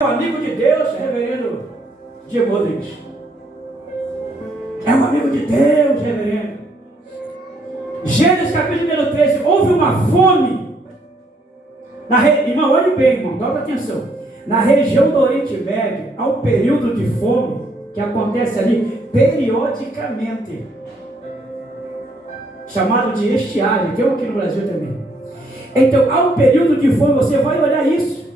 O amigo de Deus, reverendo Diego Rodrigues. É um amigo de Deus, reverendo. Gênesis capítulo número 13. Houve uma fome. Irmão, olhe bem, irmão, dobra atenção. Na região do Oriente Médio, há um período de fome que acontece ali periodicamente, chamado de estiagem. Tem um aqui no Brasil também. Então, há um período de fome, você vai olhar isso.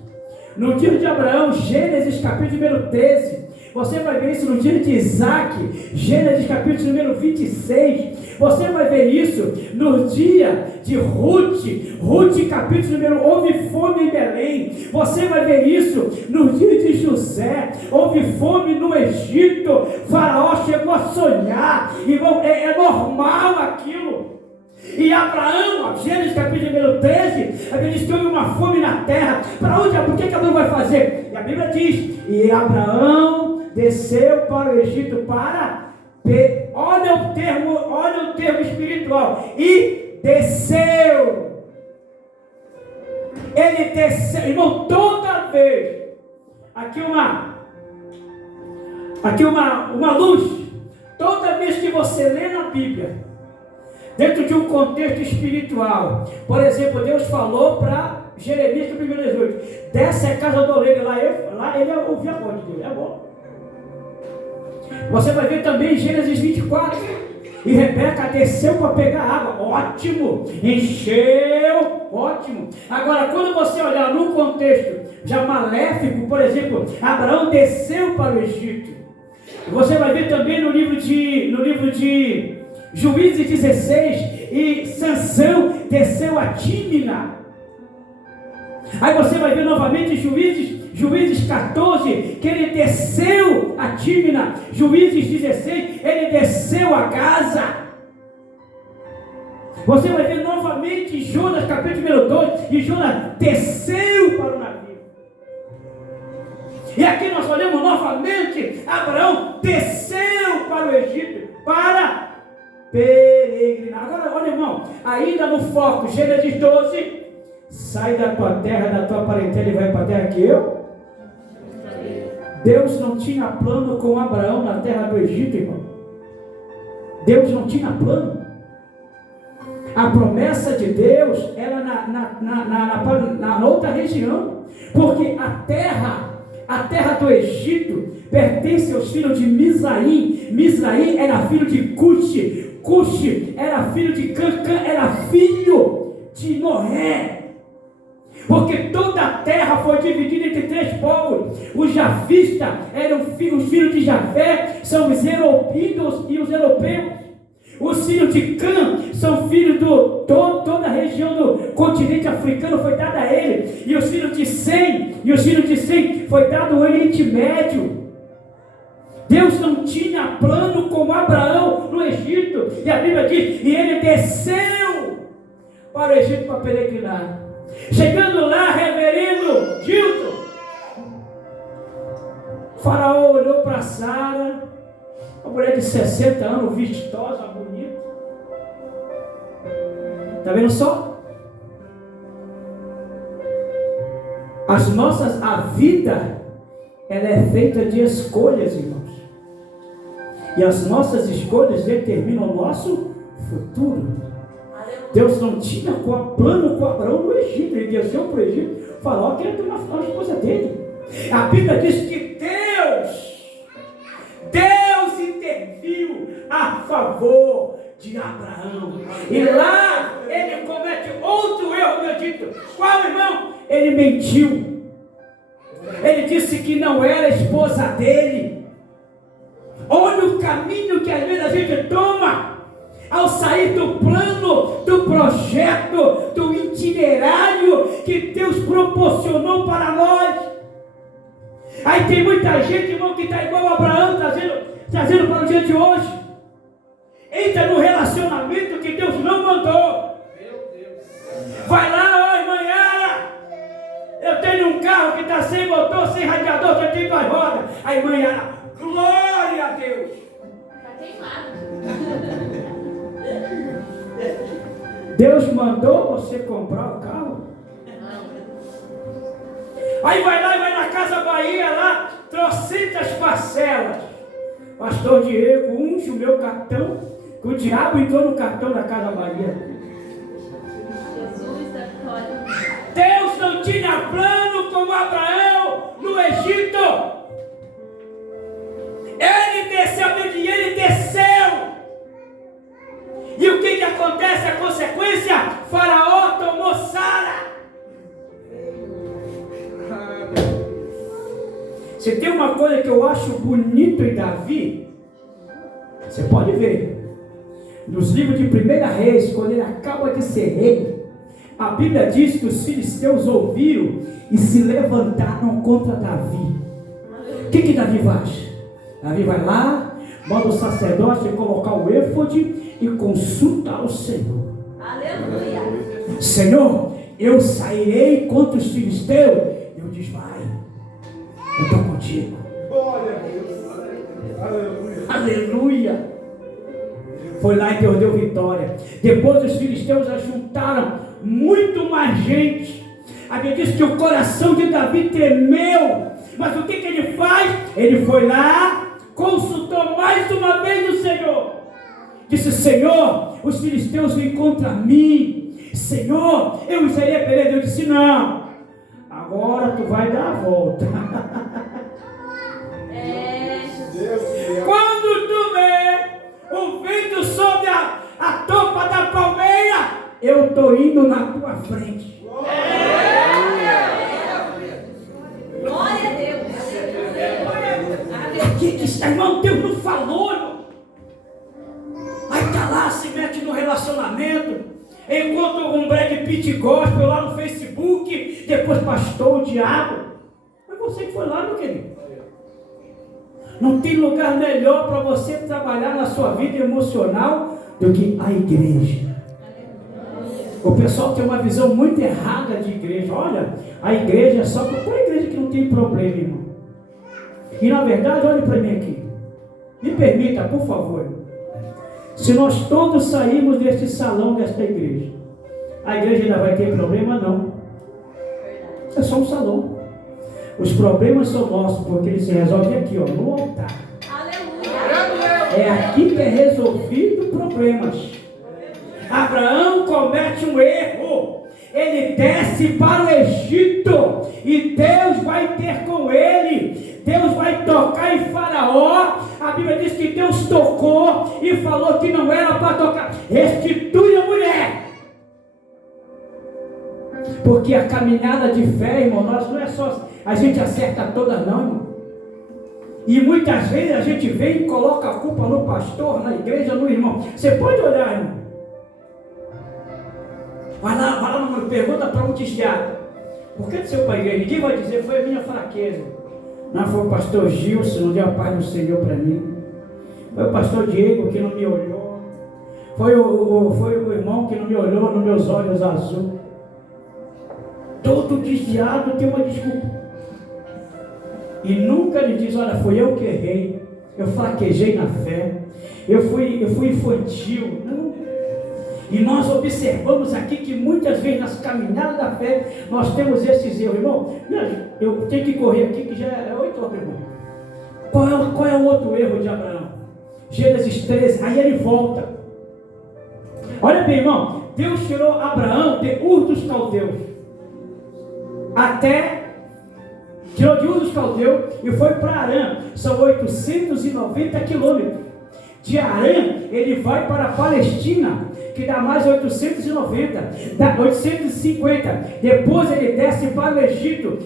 No dia de Abraão, Gênesis capítulo número 13. Você vai ver isso no dia de Isaac, Gênesis capítulo número 26. Você vai ver isso no dia de Ruth, Ruth capítulo número, houve fome em Belém. Você vai ver isso no dia de José, houve fome no Egito. Faraó chegou a sonhar, irmão, é normal aquilo. E Abraão, Gênesis capítulo número 13, a Bíblia diz que houve uma fome na terra. Para onde? Por que Abraão vai fazer? E a Bíblia diz, e Abraão desceu para o Egito para, olha o termo espiritual, e desceu. Ele desceu, irmão, toda vez, aqui uma luz, toda vez que você lê na Bíblia, dentro de um contexto espiritual, por exemplo, Deus falou para Jeremias, capítulo 18, desce a casa do oleiro, lá ele ouvia a voz de Deus, é bom. Você vai ver também em Gênesis 24, e Rebeca desceu para pegar água, ótimo, encheu, ótimo. Agora, quando você olhar no contexto já maléfico, por exemplo, Abraão desceu para o Egito. Você vai ver também no livro de Juízes 16, e Sansão desceu a Tímina. Aí você vai ver novamente Juízes 14, que ele desceu a Tímina. Juízes 16, ele desceu a Gaza. Você vai ver novamente Jonas capítulo número 2, e Jonas desceu para o navio. E aqui nós olhamos novamente, Abraão desceu para o Egito, para peregrinar. Agora, olha, irmão, ainda no foco, Gênesis 12, sai da tua terra, da tua parentela e vai para a terra que eu. Deus não tinha plano com Abraão na terra do Egito, irmão. Deus não tinha plano. A promessa de Deus era na outra região, porque a terra do Egito pertence aos filhos de Mizraim. Mizraim era filho de Cuxi. Cuxi era filho de Cã era filho de Noé. Porque toda a terra foi dividida entre três povos. Os jafistas eram os filhos de Jafé, são os europeus e os europeus. Os filhos de Cã são filhos toda a região do continente africano foi dada a ele. E os filhos de Sem foi dado ao Oriente Médio. Deus não tinha plano com Abraão no Egito. E a Bíblia diz, e ele desceu para o Egito para peregrinar. Chegando lá, reverendo Dilton, Faraó olhou para Sara, uma mulher de 60 anos, vistosa, bonita. Está vendo só? A vida, ela é feita de escolhas, irmãos. E as nossas escolhas determinam o nosso futuro. Deus não tinha plano com Abraão no Egito. Ele desceu para o Egito, falou que ele tem uma esposa dele. A Bíblia diz que Deus interviu a favor de Abraão. E lá ele comete outro erro no Egito. Qual, irmão? Ele mentiu. Ele disse que não era a esposa dele. Olha o caminho que às vezes a gente toma ao sair do plano, do projeto, do itinerário que Deus proporcionou para nós. Aí tem muita gente, irmão, que está igual a Abraão, trazendo para o dia de hoje. Entra no relacionamento que Deus não mandou. Vai lá, ó, irmã Yara, eu tenho um carro que está sem motor, sem radiador, só tem duas rodas. Aí, irmã Yara, glória a Deus. Está queimado. Deus mandou você comprar o carro? Aí vai lá e vai na Casa Bahia, lá, trocentas parcelas. Pastor Diego, unge o meu cartão, que o diabo entrou no cartão da Casa Bahia. Jesus da vitória. Deus não tinha plano como Abraão no Egito. Ele desceu, e ele desceu. E o que acontece? A consequência? Faraó tomou Sara. Se tem uma coisa que eu acho bonito em Davi, você pode ver, nos livros de 1 Reis, quando ele acaba de ser rei, a Bíblia diz que os filisteus ouviram e se levantaram contra Davi. O que Davi faz? Davi vai lá, manda o sacerdote colocar o éfode e consulta ao Senhor. Aleluia. Senhor, eu sairei contra os filisteus. Deus diz, vai, eu estou contigo. Glória a Deus. Aleluia. Aleluia. Foi lá e Deus deu vitória. Depois os filisteus ajuntaram muito mais gente. A Bíblia diz que o coração de Davi tremeu. Mas o que ele faz? Ele foi lá, consultou mais uma vez o Senhor. Disse, Senhor, os filisteus vêm contra mim. Senhor, eu serei perdido. Eu disse, não, agora tu vai dar a volta. Quando tu vê o vento sobre a topa da palmeira, eu estou indo na tua frente. Glória a Deus. O que está, irmão? Deus não falou, irmão. Aí está lá, se mete no relacionamento, encontra um Brad Pitt gospel lá no Facebook, depois pastor o diabo. Foi você que foi lá, meu querido. Não tem lugar melhor para você trabalhar na sua vida emocional do que a igreja. O pessoal tem uma visão muito errada de igreja. Olha, a igreja é só para a igreja que não tem problema, irmão. E na verdade, olhe para mim aqui. Me permita, por favor. Se nós todos sairmos deste salão, desta igreja, a igreja ainda vai ter problema? Não. É só um salão. Os problemas são nossos, porque eles se resolvem aqui, ó, no altar. Aleluia. É aqui que é resolvido problemas. Abraão comete um erro. Ele desce para o Egito e Deus vai ter com ele. Deus vai tocar em Faraó. A Bíblia diz que Deus tocou e falou que não era para tocar. Restitui a mulher. Porque a caminhada de fé, irmão, nós não é só a gente acerta toda não, irmão. E muitas vezes a gente vem e coloca a culpa no pastor, na igreja, no irmão. Você pode olhar, irmão. Vai lá, não pergunta para um desviado. Por que você foi para a igreja? Ninguém vai dizer, foi a minha fraqueza. Não, foi o pastor Gilson, não deu a paz do Senhor para mim. Foi o pastor Diego que não me olhou. Foi o irmão que não me olhou nos meus olhos azuis. Todo desviado tem uma desculpa. E nunca lhe diz, olha, foi eu que errei. Eu fraquejei na fé. Eu fui infantil. Não. E nós observamos aqui que muitas vezes nas caminhadas da fé, nós temos esses erros, irmão. Eu tenho que correr aqui que já é 8 horas, irmão. Qual é o outro erro de Abraão? Gênesis 13, aí ele volta. Olha bem, irmão, Deus tirou Abraão de Ur dos Caldeus. Tirou de Ur dos Caldeus e foi para Arã. São 890 quilômetros. De Arã, ele vai para a Palestina, que dá mais 890, dá 850. Depois ele desce para o Egito,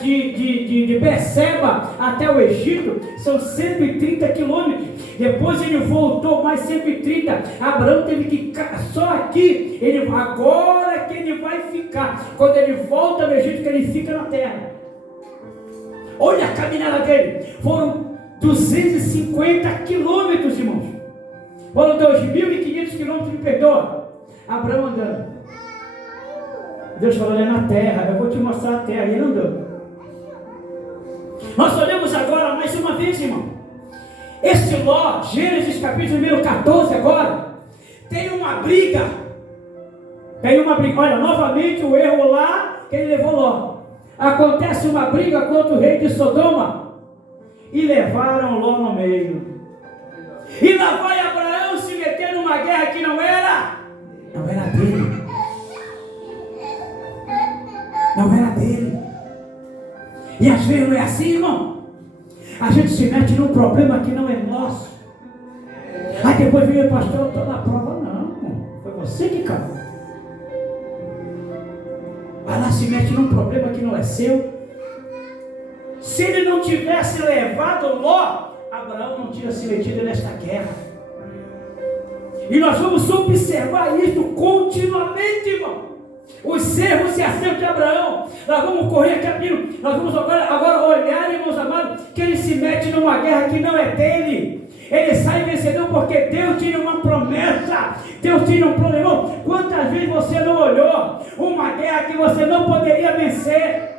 de Beceba até o Egito, são 130 quilômetros. Depois ele voltou mais 130. Abraão teve que ficar só aqui. Agora que ele vai ficar. Quando ele volta no Egito, que ele fica na terra. Olha a caminhada dele. Foram 250 quilômetros, irmãos. Foram 2.500 quilômetros, me perdoa. Abraão andando. Deus falou, é na terra, eu vou te mostrar a terra. Ele andou. Nós olhamos agora mais uma vez, irmão. Esse Ló, Gênesis capítulo número 14 agora, tem uma briga. Olha, novamente o erro lá que ele levou Ló. Acontece uma briga contra o rei de Sodoma e levaram Ló no meio. E lá vai Abraão se meter numa guerra que não era dele. Não era dele. E às vezes não é assim, irmão. A gente se mete num problema que não é nosso. Aí depois vem o pastor, eu estou na prova. Não, foi você que caiu. Vai lá, se mete num problema que não é seu. Se ele não tivesse levado Ló, Abraão não tinha se metido nesta guerra. E nós vamos observar isso continuamente, irmão. Os erros e acertos de Abraão. Nós vamos correr aqui, nós vamos agora olhar, irmãos amados, que ele se mete numa guerra que não é dele. Ele sai vencedor porque Deus tinha uma promessa. Deus tinha um plano, irmão. Quantas vezes você não olhou uma guerra que você não poderia vencer?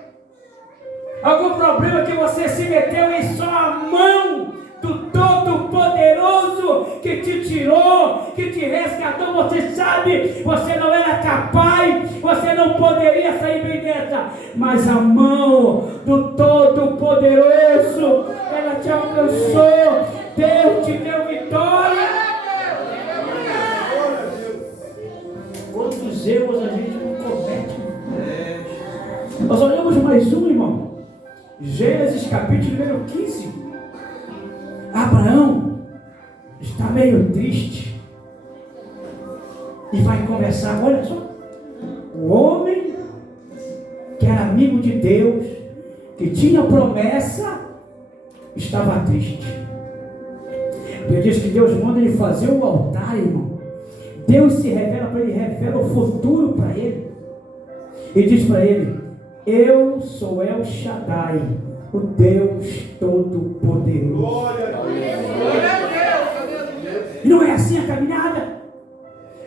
Algum problema que você se meteu em só a mão do Todo-Poderoso que te tirou, que te resgatou. Você sabe, você não era capaz, você não poderia sair bem dessa, mas a mão do Todo-Poderoso, ela te alcançou. Deus te deu vitória. Quantos erros a gente não comete? Nós olhamos mais um, irmão. Gênesis capítulo número 15. Abraão está meio triste e vai conversar. Olha só, o homem que era amigo de Deus, que tinha promessa, estava triste. Ele diz que Deus manda ele fazer um altar, irmão. Deus se revela para ele, revela o futuro para ele. E diz para ele: eu sou El Shaddai, o Deus Todo-Poderoso. Glória a Deus. E não é assim a caminhada?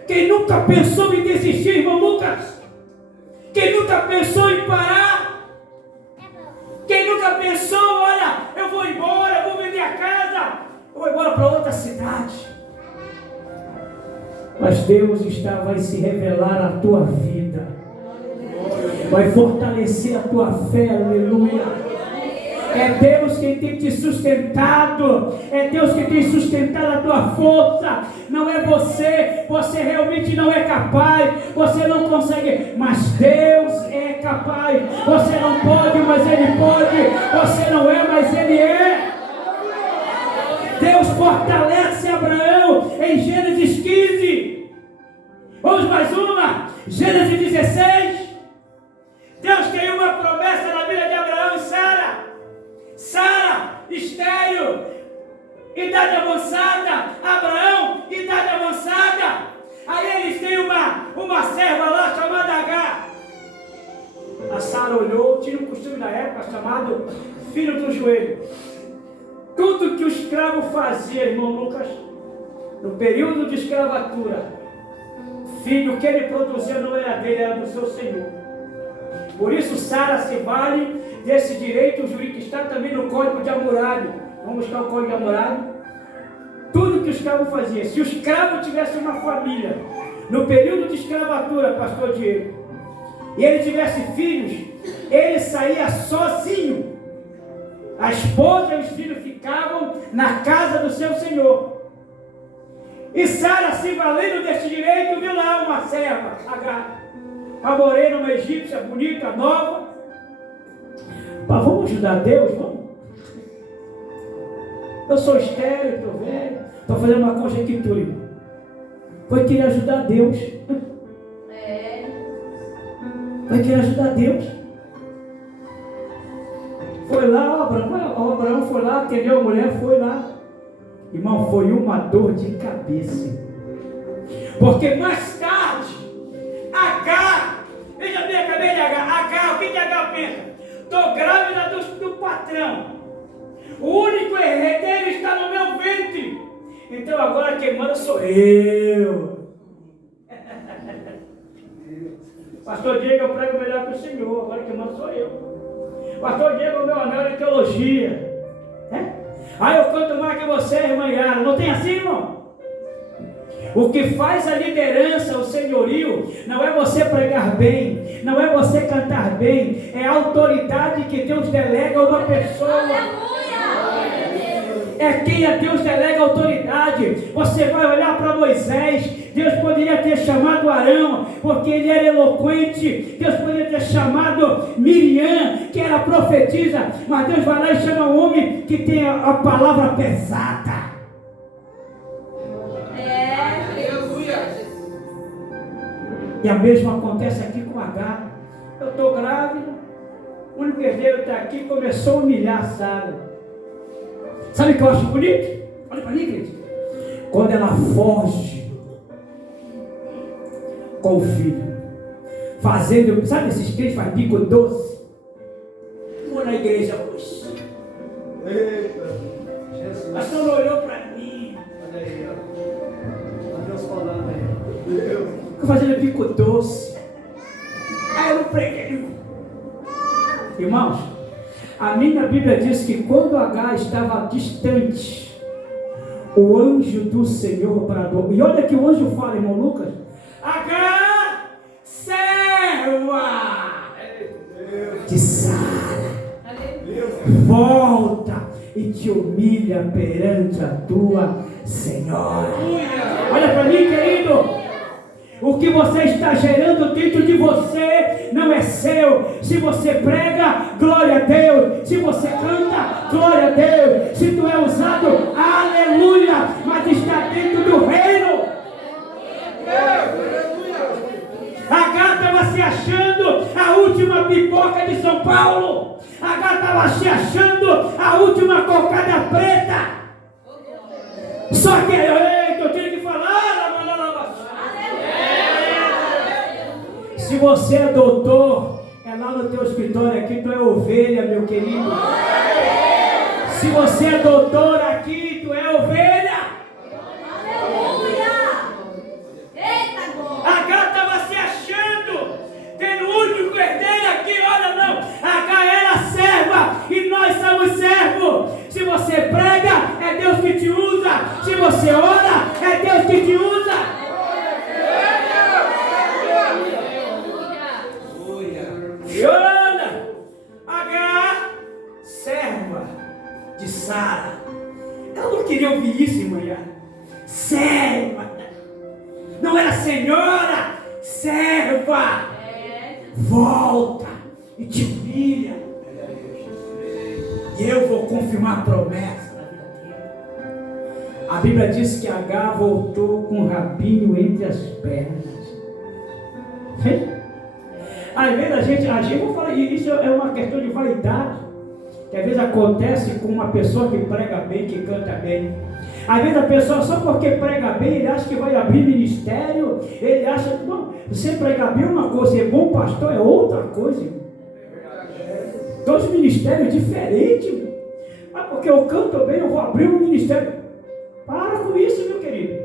Quem nunca pensou em desistir, irmão Lucas? Quem nunca pensou em parar? Quem nunca pensou, olha, eu vou embora, eu vou vender a casa, eu vou embora para outra cidade? Mas Deus vai se revelar à tua vida, vai fortalecer a tua fé, aleluia. É Deus quem tem te sustentado, é Deus quem tem sustentado a tua força. Não é você realmente não é capaz, você não consegue, mas Deus é capaz. Você não pode, mas Ele pode. Você não é, mas Ele é. Deus fortalece Abraão em Gênesis 15. Vamos mais uma, Gênesis 16. Deus tem uma promessa na vida de Abraão e Sara. Sara, estéril, idade avançada. Abraão, idade avançada. Aí eles têm uma serva lá chamada Agar. A Sara olhou, tinha um costume da época chamado filho do joelho. Tudo que o escravo fazia, irmão Lucas, no período de escravatura, filho que ele produzia não era dele, era do seu senhor. Por isso Sara se vale desse direito jurídico que está também no Código de Hammurabi. Vamos buscar o Código de Hammurabi. Tudo que o escravo fazia, se o escravo tivesse uma família, no período de escravatura, pastor Diego, e ele tivesse filhos, ele saía sozinho. A esposa e os filhos ficavam na casa do seu senhor. E Sara, se valendo desse direito, viu lá uma serva, Agar, a morena, uma egípcia bonita, nova. Mas vamos ajudar Deus, vamos? Eu sou estéril, estou velho, estou fazendo uma conjectura. Foi querer ajudar Deus. Vai querer ajudar Deus. Foi lá, o Abraão foi lá, atendeu a mulher, foi lá. Irmão, foi uma dor de cabeça. Porque mais tarde, Agar, veja bem, acabei de Agar, o que Agar pensa? Estou grávida do patrão. O único herdeiro está no meu ventre. Então agora quem manda sou eu. Pastor Diego, eu prego melhor que o senhor. Agora quem manda sou eu. Pastor Diego, meu anel de teologia. Eu canto mais que você, irmã Yara. Não tem assim, irmão? O que faz a liderança, o senhorio, não é você pregar bem, não é você cantar bem, é a autoridade que Deus delega a uma pessoa. É quem a Deus delega autoridade. Você vai olhar para Moisés, Deus poderia ter chamado Arão, porque ele era eloquente. Deus poderia ter chamado Miriam, que era profetisa, mas Deus vai lá e chama um homem que tem a palavra pesada. E a mesma acontece aqui com H. Eu estou grávida, o único herdeiro está aqui, começou a humilhar a Sara. Sabe o que eu acho bonito? Olha para mim, querido. Quando ela foge com o filho, fazendo, sabe esses crentes fazem bico doce? Vou na igreja hoje. O pastor não olhou para mim. Olha aí, ó. Deus falando aí. Fico fazendo bico doce. Aí eu não preguei. Irmãos, a minha Bíblia diz que quando H estava distante, o anjo do Senhor bradou. E olha que o anjo fala, irmão Lucas: H, serva de Sara, volta e te humilha perante a tua senhora. Olha para mim, querido. O que você está gerando dentro de você não é seu. Se você prega, glória a Deus. Se você canta, glória a Deus. Se tu é usado, aleluia. Mas está dentro do reino. H estava se achando a última pipoca de São Paulo. H estava se achando a última cocada preta. Só que eu tinha que falar. Se você é doutor, é lá no teu escritório aqui, tu é ovelha, meu querido. Se você é doutor aqui, tu é ovelha. Aleluia! Eita glória! H estava se achando, tendo o único herdeiro aqui, olha não. H era serva e nós somos servos. Se você prega, é Deus que te usa. Se você ora, é Deus que te usa. E olha, H, serva de Sara. Ela não queria ouvir isso, irmã. Serva. Não era senhora, serva. Volta e te humilha. E eu vou confirmar a promessa na vida dele. A Bíblia diz que H voltou com o rabinho entre as pernas. Às vezes a gente, vou falar, isso é uma questão de vaidade, que às vezes acontece com uma pessoa que prega bem, que canta bem. Às vezes a pessoa, só porque prega bem, ele acha que vai abrir ministério, ele acha, não, você pregar bem é uma coisa, ser bom pastor é outra coisa. Todos ministérios diferentes. Mas porque eu canto bem, eu vou abrir um ministério. Para com isso, meu querido.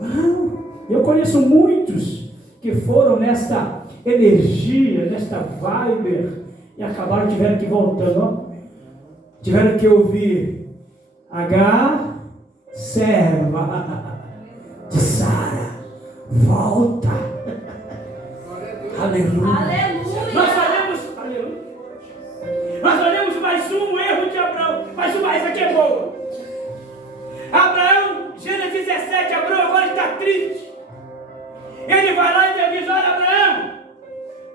Não. Eu conheço muitos que foram nesta energia, nesta vibe, e acabaram, tiveram que ir voltando, ó. Tiveram que ouvir H, serva de Sara, volta. Aleluia. Aleluia. Nós olhamos mais um erro de Abraão, mas essa aqui é boa. Abraão, Gênesis 17, Abraão agora está triste. Ele vai lá e diz: olha, Abraão,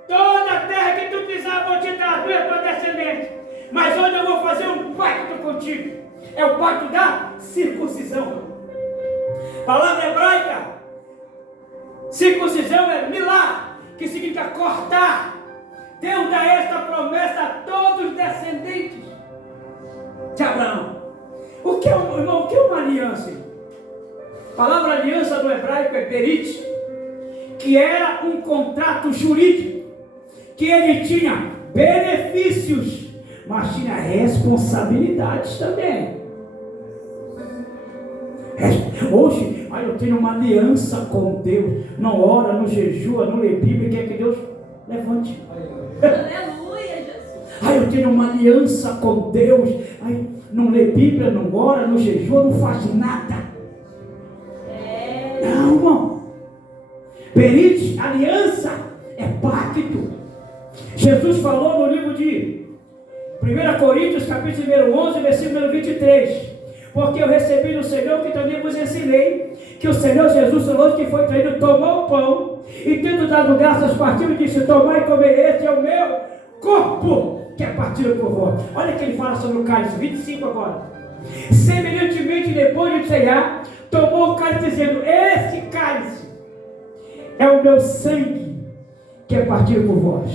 toda a terra que tu pisar eu vou te dar, tu é tua descendente. Mas hoje eu vou fazer um pacto contigo. É o pacto da circuncisão. Palavra hebraica. Circuncisão é milá, que significa cortar. Deus dá esta promessa a todos os descendentes de Abraão. O que é, irmão, o que é uma aliança? A palavra aliança no hebraico é berit, que era um contrato jurídico, que ele tinha benefícios, mas tinha responsabilidades também. Hoje, eu tenho uma aliança com Deus, não ora, não jejua, não lê Bíblia, quer que Deus levante. Aleluia, Jesus. Eu tenho uma aliança com Deus, não lê Bíblia, não ora, não jejua, não faz nada. Não, irmão. Perite, aliança, é pacto. Jesus falou no livro de 1 Coríntios, capítulo 11, versículo 23. Porque eu recebi do Senhor que também vos ensinei, que o Senhor Jesus, hoje que foi traído, tomou o pão, e tendo dado graças, partiu e disse: tomai e comer, este é o meu corpo, que é partido por vós. Olha que ele fala sobre o cálice, 25 agora. Semelhantemente, depois de ceiar, tomou o cálice, dizendo: esse cálice é o meu sangue, que é partido por vós.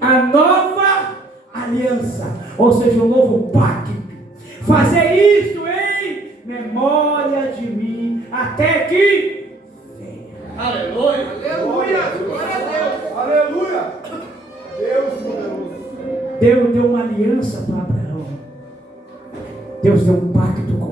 A nova aliança, ou seja, o novo pacto. Fazer isto em memória de mim, até que venha. Aleluia! Aleluia! Glória a Deus! Aleluia! Deus poderoso. Deus deu uma aliança para Abraão. Deus deu um pacto com